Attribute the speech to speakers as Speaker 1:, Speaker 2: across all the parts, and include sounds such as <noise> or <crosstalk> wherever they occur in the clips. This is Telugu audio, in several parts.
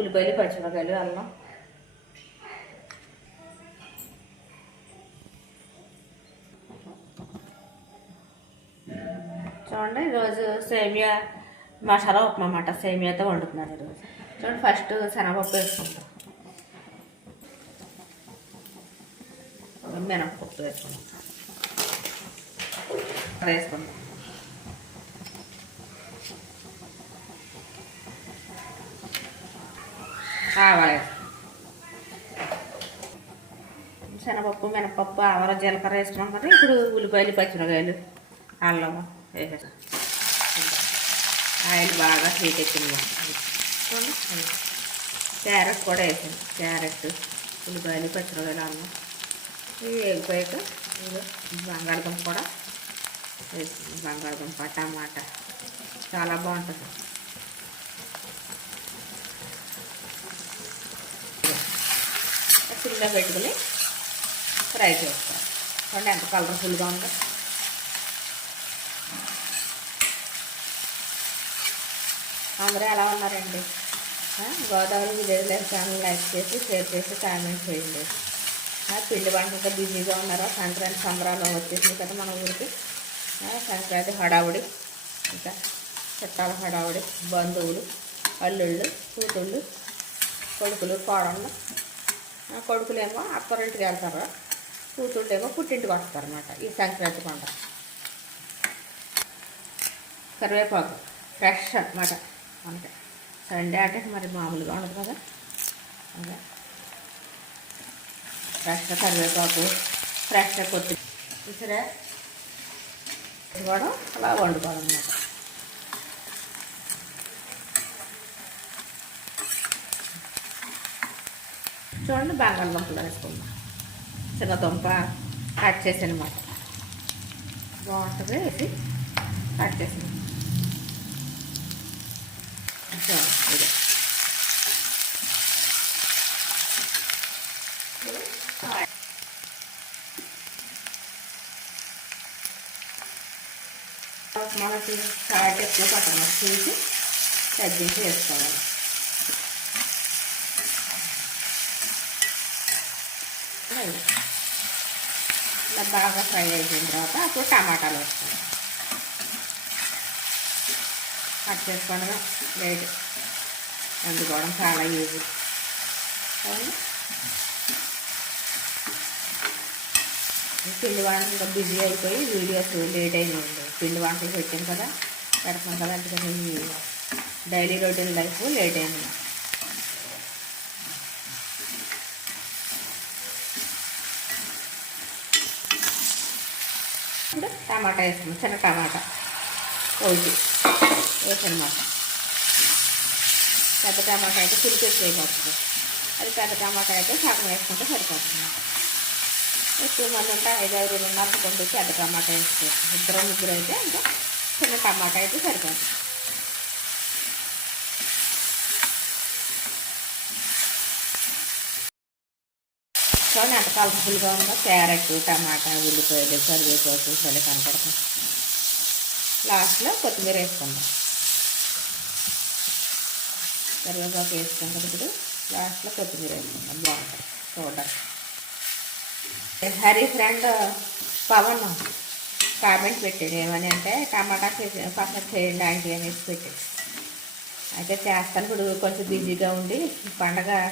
Speaker 1: ఉల్లిపాయలు పచ్చిమిరకాయలు అల్లం. చూడండి ఈరోజు సేమియా మసాలా ఉప్మా అన్నమాట. సేమియాతో వండుతున్నాను ఈరోజు. చూడండి ఫస్ట్ శనగపప్పు వేసుకుంటాం మినపప్పు వేసుకుంటాం వేసుకుంటాం ఆవాలు శనగపప్పు మినపప్పు ఆవాల జీలకర్ర వేసుకున్నాం కదా ఇప్పుడు ఉల్లిపాయలు పచ్చిమిరకాయలు అల్లం వేసేసాం. ఆయిల్ బాగా హీట్ ఎక్కింది. క్యారెట్ కూడా వేసాను. క్యారెట్ ఉల్లిపాయలు పచ్చిమిరకాయలు అల్లం. ఇవి వేగిపోయాక బంగాళదుంప కూడా వేసుకుంది బంగాళదుంప టమాటా. చాలా బాగుంటుంది. సిమ్లో పెట్టుకుని ఫ్రై చేస్తాం. చూడండి ఎంత కలర్ఫుల్గా ఉందో. అందరూ ఎలా ఉన్నారండి? గోదావరి విలేజ్ ఛానల్ లైక్ చేసి షేర్ చేసి కామెంట్ చేయండి. ఆ, పిండి వంటలతో బిజీగా ఉన్నారా? సంక్రాంతి సంబరాలు వచ్చేసింది కదా మన ఊరికి. సంక్రాంతి హడావుడి. ఇంకా చుట్టాల హడావుడి బంధువులు అల్లుళ్ళు కూతుళ్ళు కొడుకులు కోడళ్ళు. కొడుకులేమో అత్తరింటికి వెళ్తారు. కూతుళ్ళేమో పుట్టింటికి వస్తారు అనమాట ఈ సంక్రాంతి పండుగ. కరివేపాకు ఫ్రెష్ అన్నమాట మనకి. సండే అంటే మరి మామూలుగా ఉండదు కదా. అదే. ఫ్రెష్ కరివేపాకు ఫ్రెష్ కొత్తి కూడా అలా వండుకోవాలన్నమాట. అనమాట చూడండి బంగాళదుంపలు వేసుకుందాం చిన్న దుంప కట్ చేసి అనమాట బాగుంటుంది వేసి కట్ చేసి ఇది మనకి సాల్ట్ ఎక్కువ పక్కన తీసి తగ్గించి వేసుకోవాలి ఇలా బాగా ఫ్రై అయిపోయిన తర్వాత అప్పుడు టమాటాలు వేస్తాను. కట్ చేసుకోవడం లేదు అందుకోవడం చాలా ఈజీ. అవును. పిండి వంటలు బిజీ అయిపోయి వీడియోస్ లేట్ అయినాయండి పిండి వంటలు పెట్టాం కదా పెడతాం కదా అందుకని డైలీ రొటీన్ లైఫ్ లేట్ అయింది ఇప్పుడు టమాటా వేసుకున్నాం చిన్న టమాటా. ఒకటి వేసనమాట పెద్ద టమాటా అయితే పులిపేసి ఎక్కువ అది పెద్ద టమాటా అయితే సగం వేసుకుంటే సరిపోతుంది. ఎక్కువ మంది ఉంటే ఐదు ఐదు ఉన్నారు అనుకోండి పెద్ద టమాటా వేసుకోవచ్చు. ఇద్దరు ముగ్గురు అయితే ఇంకా చిన్న టమాటా అయితే సరిపోతుంది. చూడండి ఎంత కలర్ఫుల్గా ఉందో? క్యారెట్ టమాటా ఉల్లిపాయలు కరివేపాకు సరే కనపడుతుంది లాస్ట్లో కొత్తిమీర వేసుకుందాం. కరివేపాకు వేసుకుంటాం కదా ఇప్పుడు. లాస్ట్లో కొత్తిమీర వేసుకుందాం. బాగుంటుంది. చూడండి. హరి ఫ్రెండ్ పవన్ కామెంట్ పెట్టాడు. ఏమని అంటే టమాటా చేసి పక్కన చేయండి ఆంటీ అనేసి పెట్టాడు. అయితే చేస్తాను. ఇప్పుడు కొంచెం బిజీగా ఉండి పండగ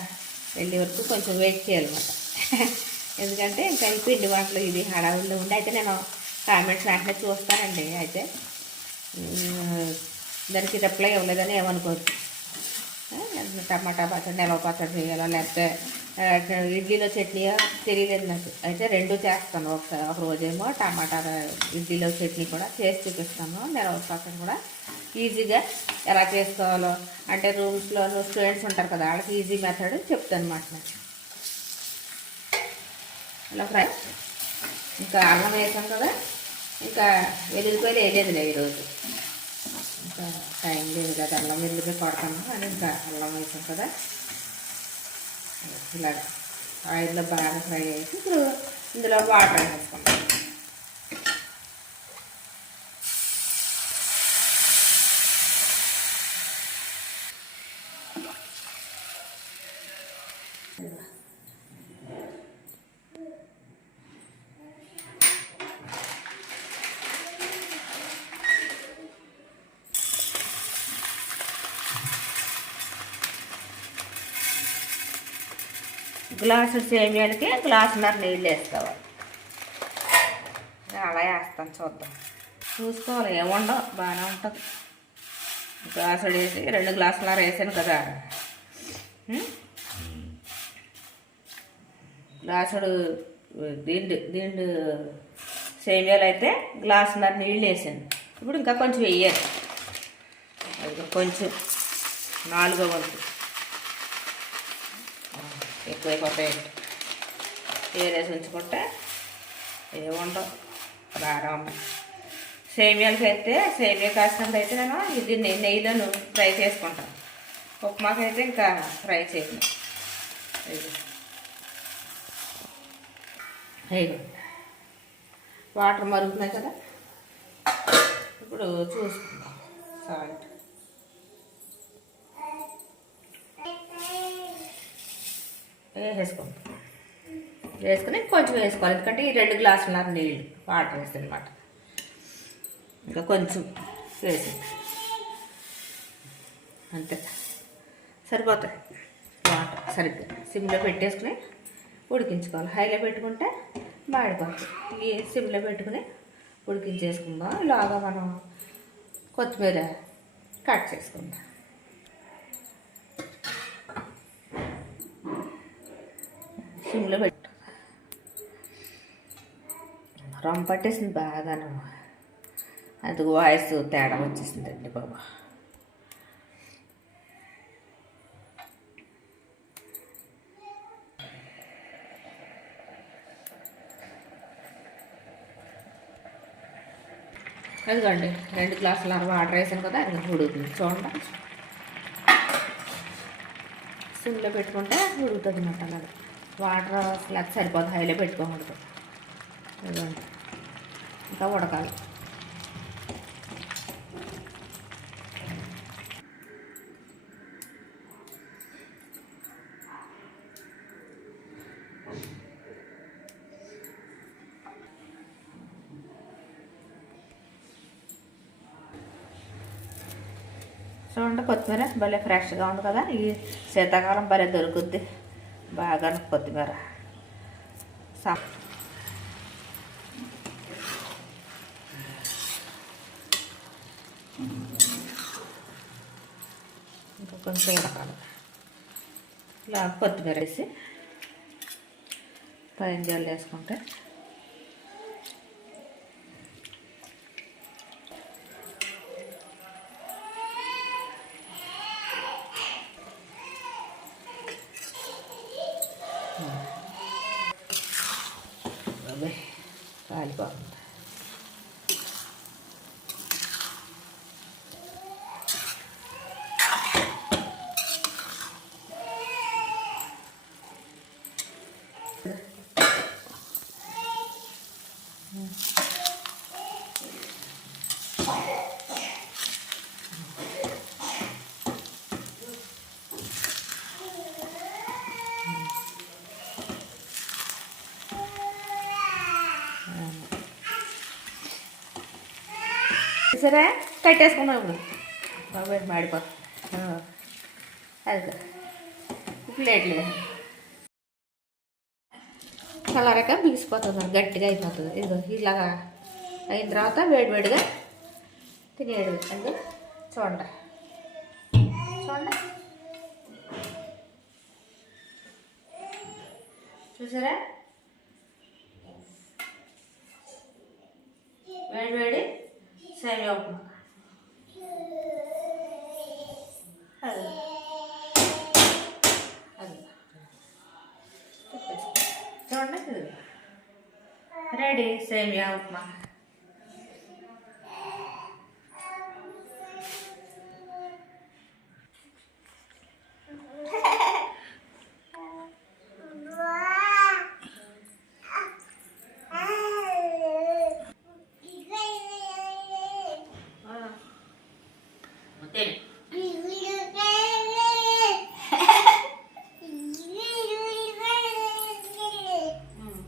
Speaker 1: వెళ్ళే వరకు కొంచెం వెయిట్ చేయాలన్నమాట. <laughs> ఎందుకంటే ఇంకా ఈ పిండి వంటలు ఇది హడావుల్లో ఉండి అయితే నేను కామెంట్స్ వెంటనే చూస్తానండి. అయితే దానికి రిప్లై ఇవ్వలేదని ఏమనుకోవద్దు టమాటా పచ్చడి నిలవ పచ్చడి చేయాలా లేకపోతే ఇడ్లీలో చట్నీ తెలియలేదు నాకు. అయితే రెండు చేస్తాను. ఒకసారి ఒక రోజేమో టమాటా ఇడ్లీలో చట్నీ కూడా చేసి చూపిస్తాను. నిలవ పచ్చడి కూడా ఈజీగా ఎలా చేసుకోవాలో. అంటే రూమ్స్లో స్టూడెంట్స్ ఉంటారు కదా వాళ్ళకి ఈజీ మెథడ్ చెప్తాను అనమాట నేను. ఇలా ఫ్రై ఇంకా అల్లం వేసాం కదా ఇంకా వెల్లుల్లిపాయలు వేయలేదులే ఈరోజు. ఇంకా టైం లేదు కదా అల్లం వెల్లుల్లిపాయ కొడతాను అని ఇంకా అల్లం వేసాం కదా. ఇలాగ ఆయిల్లో బాగా ఫ్రై చేసి ఇప్పుడు ఇందులో వాటర్ వేసుకుంటాం గ్లాసు సేమియాలకి గ్లాసున్నర నీళ్ళు వేసుకోవాలి. అలా వేస్తాను చూద్దాం. చూసుకోవాలి ఏముండవు బాగానే ఉంటుంది. గ్లాసుడు వేసి రెండు గ్లాసులన్నర వేసాను కదా. గ్లాసుడు దీండు దీండు సేమియాలు అయితే గ్లాసున్నర నీళ్ళు వేసాను. ఇప్పుడు ఇంకా కొంచెం వేయాలి. అది కొంచెం నాలుగో వంతు. ఎక్కువైపోతాయి ఏరేసి ఉంచుకుంటే ఏముండవు రారా ఉన్నాయి సేమియాలకి అయితే సేమియా కాసినప్పుడు అయితే నేను ఇది నెయ్యిలోను ఫ్రై చేసుకుంటాను ఉప్మాకి అయితే ఇంకా ఫ్రై చేయను. ఇదిగో. వాటర్ మరుగుతున్నాయి కదా? ఇప్పుడు చూసుకుందాం. సాల్ట్. వేసేసుకుంటాం వేసుకుని కొంచెం వేసుకోవాలి. ఎందుకంటే ఈ రెండు గ్లాసులన్నర నీళ్ళు వాటర్ వేస్తుంది అనమాట ఇంకా కొంచెం వేసి అంతే. సరిపోతాయి. వాటర్ సరిగ్గా సిమ్లో పెట్టేసుకుని ఉడికించుకోవాలి. హైలో పెట్టుకుంటే మాడిపోతుంది. ఈ సిమ్లో పెట్టుకుని ఉడికించేసుకుందాం. ఇలాగా మనం కొత్తిమీర కట్ చేసుకుందాం. సిమ్లో పెట్టు. రొమ్మ పట్టేసింది బాగాను అందుకు వాయిస్ తేడా వచ్చేసిందండి బాబా. అదిగోండి రెండు గ్లాసుల వాటర్ వేసాను కదా అది ఉడుకుతుంది. చూడండి. సిమ్లో పెట్టుకుంటే ఉడుకుతుంది అన్నమాట అలాగే వాటర్ స్లాగ్ అది సరిపోతుంది హైలో పెట్టుకోకూడదు. ఇదిగోండి. ఇంకా ఉడకాలి. చూడండి కొత్తిమీర భలే ఫ్రెష్గా ఉంది కదా. ఈ శీతాకాలం భలే దొరుకుద్ది. బాగా కొత్తిమీర. సా కొంచెం ఉడకాలి. ఇలా కొత్తిమీర వేసి పైన జల్లు వేసుకుంటే అదే కాలిపోతుంది సరే? కట్టేసుకున్నాం ఇప్పుడు బాబాయ్ మాడిపో. అది. ప్లేట్లు. చల్లారాక బిగిసిపోతుంది గట్టిగా అయిపోతుంది. ఇదిగో ఇలాగా అయిన తర్వాత వేడివేడిగా తినేడు. అది చూడండి. చూడండి. చూసారా? వేడి వేడి సేమియా ఉప్మా అది అది తిప్పేసుకో. చూడండి ఇది. రెడీ సేమియా ఉప్మా తిను. ఉమ్.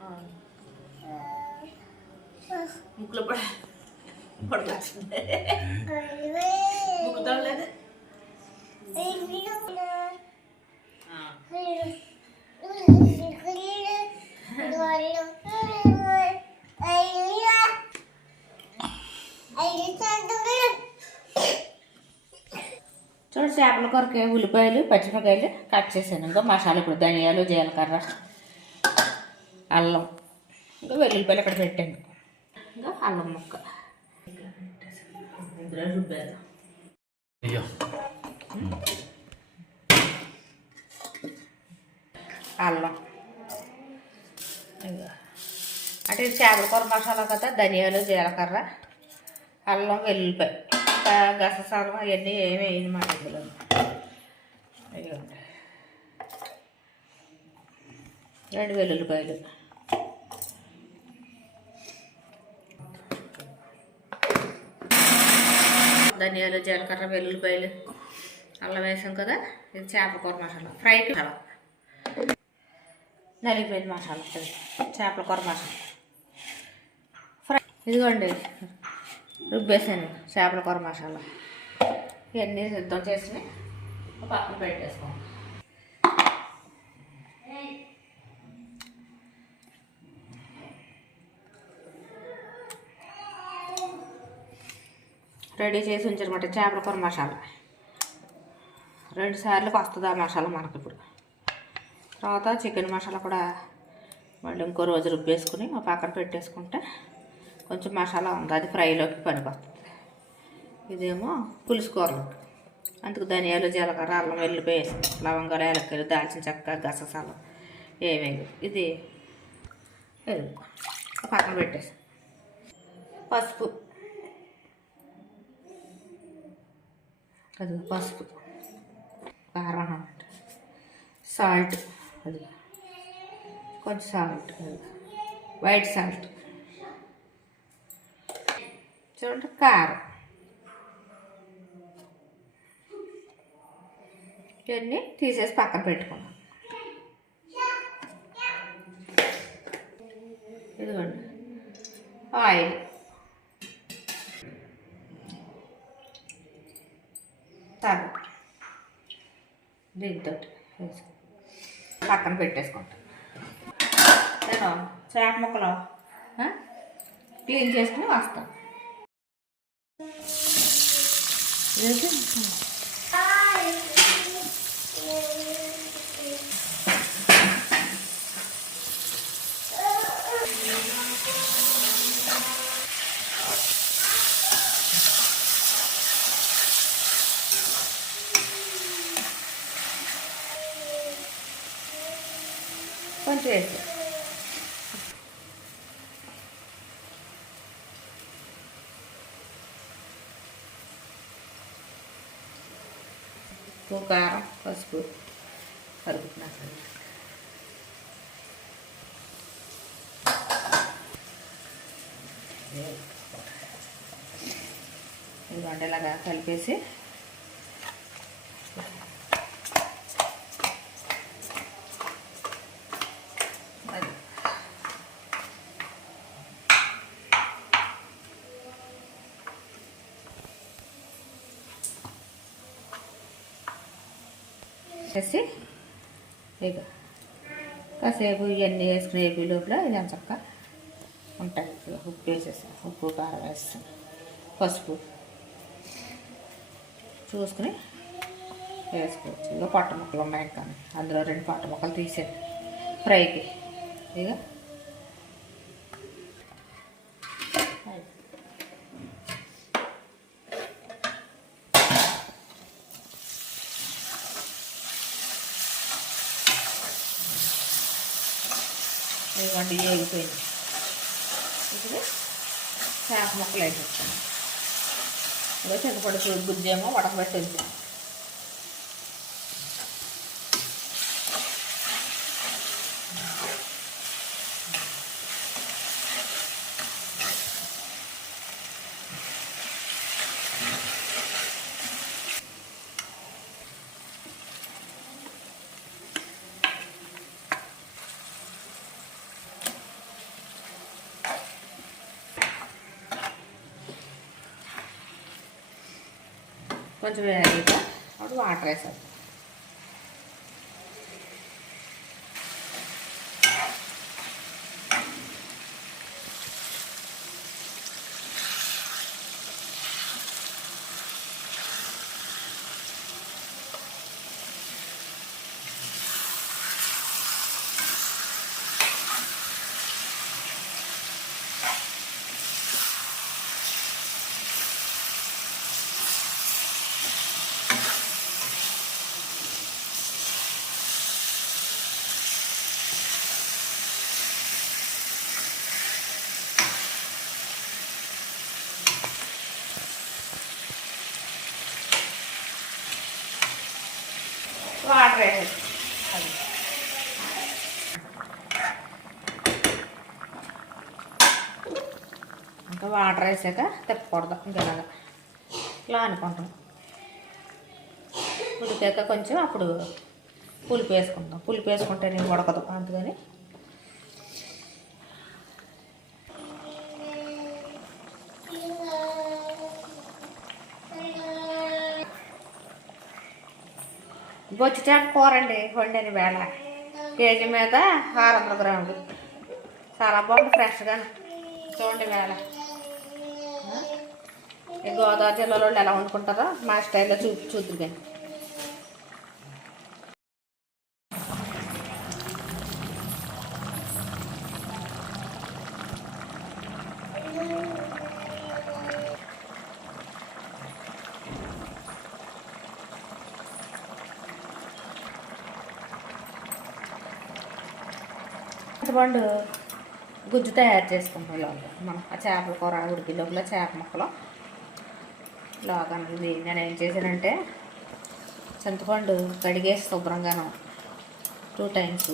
Speaker 1: ఆ. ముక్కులో పడ పడలేస్తుంది ముక్కుతో లేదు చేపల కొరకే ఉల్లిపాయలు పచ్చిమిరకాయలు కట్ చేశాను. ఇంకా మసాలా ఇప్పుడు ధనియాలు జీలకర్ర అల్లం. ఇంకా వెల్లుల్లిపాయలు అక్కడ పెట్టాను. ఇంకా అల్లం ముక్క. ఇందులో అల్లం. అంటే చేపల కూర మసాలా కదా ధనియాలు జీలకర్ర అల్లం వెల్లుల్లిపాయ. ఇంకా గససాలం అవన్నీ ఏమి వేయనమాట ఇందులో రెండు వెల్లుల్లిపాయలు ధనియాలు జీలకర్ర వెల్లుల్లిపాయలు అల్లం వేసాం కదా ఇది చేపల కూర మసాలా. ఫ్రైకి మసాలా. నలిగిపోయింది మసాలా. చేపల కూర మసాలా. ఫ్రై ఇదిగోండి రుబ్బేసాను చేపల కూర మసాలా. ఇవన్నీ సిద్ధం చేసి పక్కన పెట్టేసుకో రెడీ చేసి ఉంచారన్నమాట. చేపల కూర మసాలా. రెండు సార్లకు వస్తుంది ఆ మసాలా మనకి ఇప్పుడు. తర్వాత చికెన్ మసాలా కూడా మళ్ళీ ఇంకో రోజు రుబ్బేసుకుని మా పక్కన పెట్టేసుకుంటే కొంచెం మసాలా ఉంది. అది ఫ్రైలోకి పనికొస్తుంది. ఇదేమో పులుసు కూరలు అందుకు ధనియాలు జీలకర్ర అల్లం వెల్లిపాయ వేసి లవంగాలు ఏలక్కలు దాల్చిన చెక్క గససాలం ఏమేమి ఇది ఇది పక్కన పెట్టేసి. పసుపు. అది పసుపు. కారం అన్నమాట. సాల్ట్. అది కొంచెం సాల్ట్. White salt. చూడండి కారం. ఇవన్నీ తీసేసి పక్కన పెట్టుకున్నాం ఇదిగోండి. ఆయిల్. సగం దీంతో పక్కన పెట్టేసుకుంటాం. నేను చేప ముక్కలు క్లీన్ చేసుకుని వస్తాం. ఇదైతే కొంచెం వేసి ఉప్పు కారం పసుపు కలుపుతున్నా ఇదిగోండి ఇలాగా కలిపేసి వేసేసి ఇక కాసేపు ఇవన్నీ వేసుకుని లోపల ఇది చక్క ఉంటాయి ఉప్పు వేసేస్తాం. ఉప్పు కారం వేస్తాను పసుపు చూసుకుని వేసుకోవచ్చు. ఇక పట్ట ముక్కలు ఉన్నాయి కానీ అందులో రెండు పట్ట ముక్కలు తీసేది. ఫ్రైకి. ఇక చేప ముక్కలు వేసేస్తాను. ఇదో చింతపండు గుజ్జేమో ఉడకబెట్టి కొంచెం వేయాక అప్పుడు వాటర్ వేసాను వాటర్ వేసేసి అది. ఇంకా వాటర్ వేసాక తిప్పకూడదు ఇంకెలాగా ఇలా అనుకుంటాం. ఉడికాక కొంచెం అప్పుడు పులుపు వేసుకుంటాం. పులుపు వేసుకుంటే నేను ఉడకదు అందుకని బొచ్చిటాక కూర అండి వండిన వేళ. కేజీ మీద ఆరు వందల గ్రాములు చాలా బాగుంది ఫ్రెష్గా. చూడండి వేళ. ఈ గోదావరి జిల్లాలో ఎలా వండుకుంటారో మా స్టైల్లో చూ చూద్దురు కానీ చింతపండు గుజ్జు తయారు చేసుకుంటాం లోపల. మనం ఆ చేపల కూర ఉడికి లోపల చేప ముక్కలు. లోగా నేను ఏం చేశానంటే చింతపండు కడిగేసి శుభ్రంగాను టూ టైమ్స్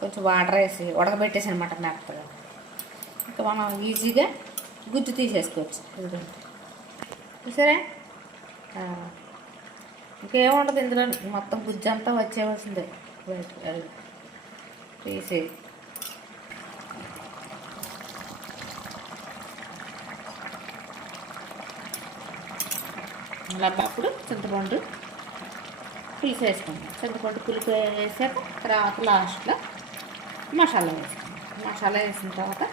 Speaker 1: కొంచెం వాటర్ వేసి ఉడకబెట్టేసి అనమాట మెత్తగా ఇంకా మనం ఈజీగా గుజ్జు తీసేసుకోవచ్చు. ఇదిగోండి. చూసారా? ఇంకేముండదు ఇందులో మొత్తం గుజ్జు అంతా వచ్చేవలసిందే తీసేది అలా అప్పుడు చింతపండు పులుసు వేసుకుంటాం చింతపండు పులుసు వేసాక తర్వాత లాస్ట్లో మసాలా వేసుకుంటాం మసాలా వేసిన తర్వాత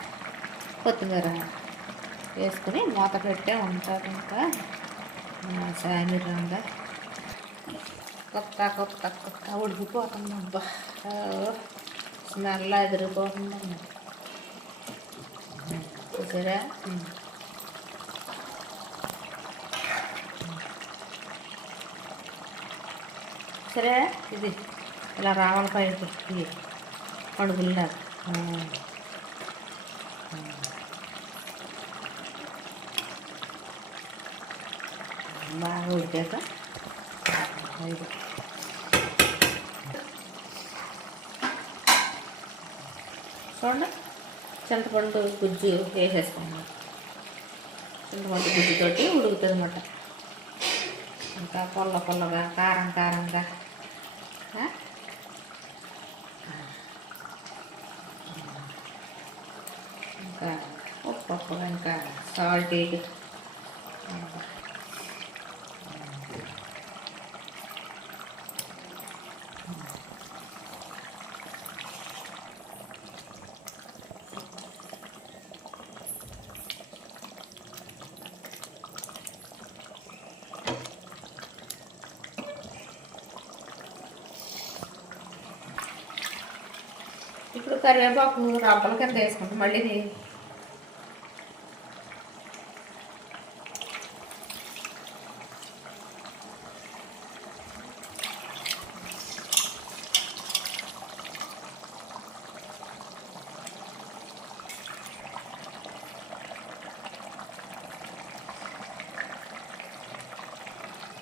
Speaker 1: కొత్తిమీర వేసుకుని మూత పెట్టే ఉంటుంది ఇంకా. సాయంత్రంగా కొత్త కొత్త కొత్త ఉడికిపోతుంది అబ్బా. స్మెల్ ఎదిరిపోతుందమ్మా. చూసారా? సరే ఇది ఇలా రావాలి పైకి ఇది అడుగుల్లాగా బాగా ఉడికాక ఇది. చూడండి చింతపండు గుజ్జు వేసేసుకోండి చింతపండు గుజ్జుతోటి ఉడుకుతుంది అన్నమాట ఇంకా పొల్ల పొల్లగా కారం కారంగా ఆ? ఇంకా ఉప్పు ఉప్పుగా ఇంకా సాల్ట్ ఇప్పుడు కరివేపాకు రవ్వల కింద వేసుకుంటాం మళ్ళీ ఇది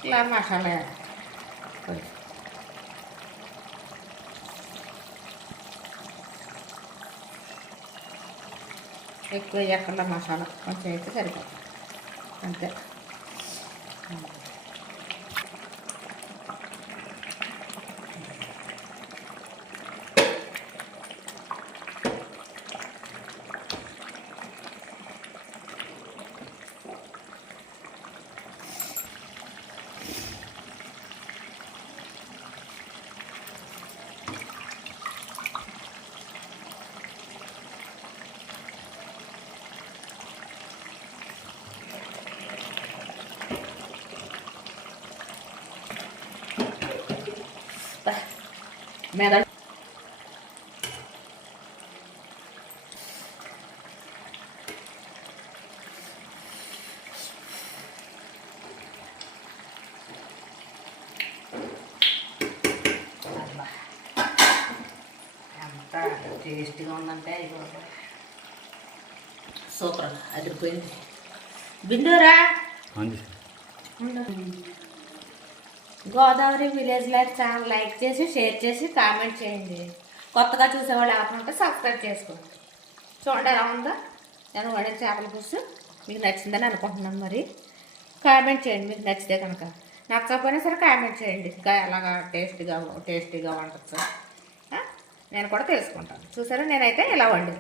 Speaker 1: ఇలా మసాలా ఎక్కువ ఎక్కడ మసాలా కొంచెం అయితే సరిపోతుంది. అంతే. మీద అబ్బా. ఎంత టేస్టీగా ఉందంటే ఇగో సూపర్ అదిరిపోయింది బిందూరా
Speaker 2: हाँ जी
Speaker 1: ఉండు. Godavari village life channel like చేసి షేర్ చేసి కామెంట్ చేయండి. కొత్తగా చూసేవాళ్ళు ఎవరైనా ఉంటే సబ్స్క్రైబ్ చేసుకోండి. చూడండి ఎలా ఉందో? నేను వండిన చేపల పులుసు మీకు నచ్చిందని అనుకుంటున్నాను మరి. కామెంట్ చేయండి మీకు నచ్చితే కనుక. నచ్చకపోయినా సరే కామెంట్ చేయండి. ఇంకా ఎలాగా టేస్టీగా టేస్టీగా వండొచ్చు నేను కూడా తెలుసుకుంటాను. చూసారా? నేనైతే ఇలా వండి